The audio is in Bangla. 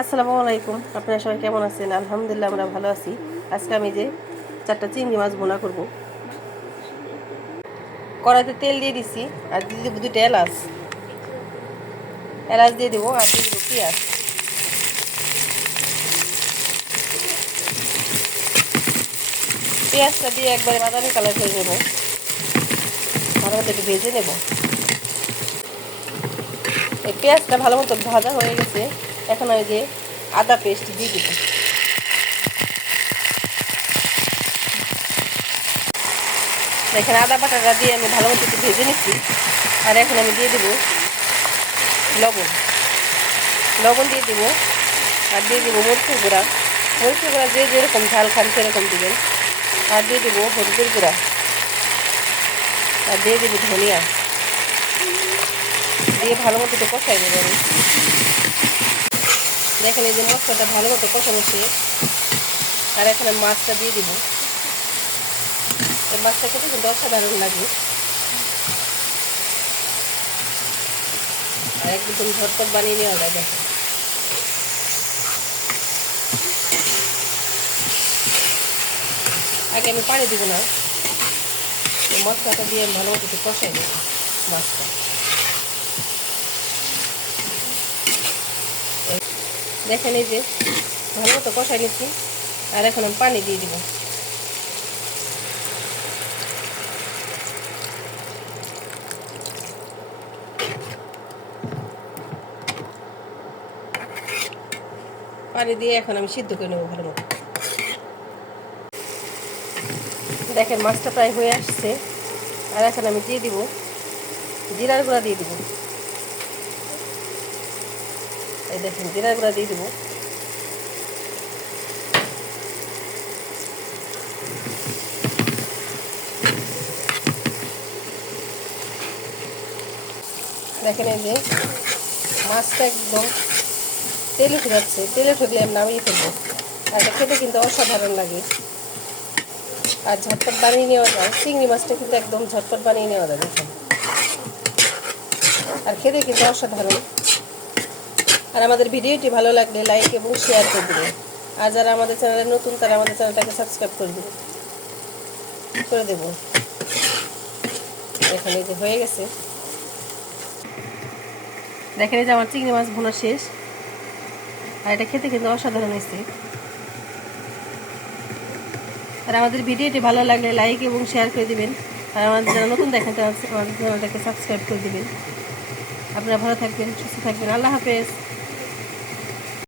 আসসালামু আলাইকুম। আপনারা সবাই কেমন আছেন? আলহামদুলিল্লাহ আমরা ভালো আছি। আজকে আমি যে 4টা চিংড়ি মাছ ভুনা করব। কড়াইতে তেল দিয়ে দিছি আর দিয়ে দেবো 2টা এলাচ। এলাচ দিয়ে দেবো আর দিয়ে দেবো পেঁয়াজ। পেঁয়াজটা দিয়ে একবারে বাদামি কালার হয়ে নেব, ভালো মতো একটু ভেজে নেব। এই পেঁয়াজটা ভালো মতো ভাজা হয়ে গেছে। এখন আমি যে আদা পেস্ট দিয়ে দেবো। দেখেন আদা বাটাটা দিয়ে আমি ভালো মতো একটু ভেজে নিচ্ছি। আর এখন আমি দিয়ে দেবো লবণ। লবণ দিয়ে দেবো আর দিয়ে দেবো মরিচের গুঁড়া। মরিচের গুঁড়া যে যেরকম ঝাল খান সেরকম দেবেন। আর দিয়ে দেবো হলুদের গুঁড়া আর দিয়ে দেবো ধনিয়া দিয়ে ভালো মতো একটু কষাই নেব আমি। দেখেন এই যে মশলাটা ভালো মতো কষানো শেষ। আর এখানে মাছটা দিয়ে দিব। এই মাছটা খেতে কিন্তু অসাধারণ লাগে আর একদম ঝটপট বানিয়ে নেওয়া যায়। দেখেন আগে আমি পানি দিব না, মশলাটা দিয়ে ভালো মতো একটু কষাই নেব মাছটা। দেখেন এই যে ভালো মতো কষাই নিচ্ছি আর এখন আমি পানি দিয়ে দিব। পানি দিয়ে এখন আমি সিদ্ধ করে নেবো ভালো মতো। দেখেন মাছটা প্রায় হয়ে আসছে আর এখন আমি দিয়ে দিব জিরার গুঁড়া দিয়ে দিব। এই দেখেন জিরার গুঁড়া দিয়ে দিব। দেখেন এই যে মাছটা একদম তেলে উঠে যাচ্ছে, তেলে উঠে দিয়ে আমি নামিয়ে ফেলবো। আর এটা খেতে কিন্তু অসাধারণ লাগে আর ঝটপট বানিয়ে নেওয়া যায়। চিংড়ি মাছটা কিন্তু একদম ঝটপট বানিয়ে নেওয়া যায় দেখেন, আর খেতে কিন্তু অসাধারণ। আর আমাদের ভিডিওটি ভালো লাগলে লাইক এবং শেয়ার করে দেবেন। আর যারা আমাদের চ্যানেলে নতুন তারা আমাদের চ্যানেলটাকে সাবস্ক্রাইব করে দেবো। দেখেন এই যে হয়ে গেছে। দেখেন এই যে আমার চিংড়ি মাছ ভুনা শেষ আর এটা খেতে কিন্তু অসাধারণ হয়েছে। আর আমাদের ভিডিওটি ভালো লাগলে লাইক এবং শেয়ার করে দেবেন। আর আমাদের যারা নতুন দেখেন তারা আমাদের চ্যানেলটাকে সাবস্ক্রাইব করে দেবেন। আপনারা ভালো থাকবেন, সুস্থ থাকবেন। আল্লাহ হাফেজ।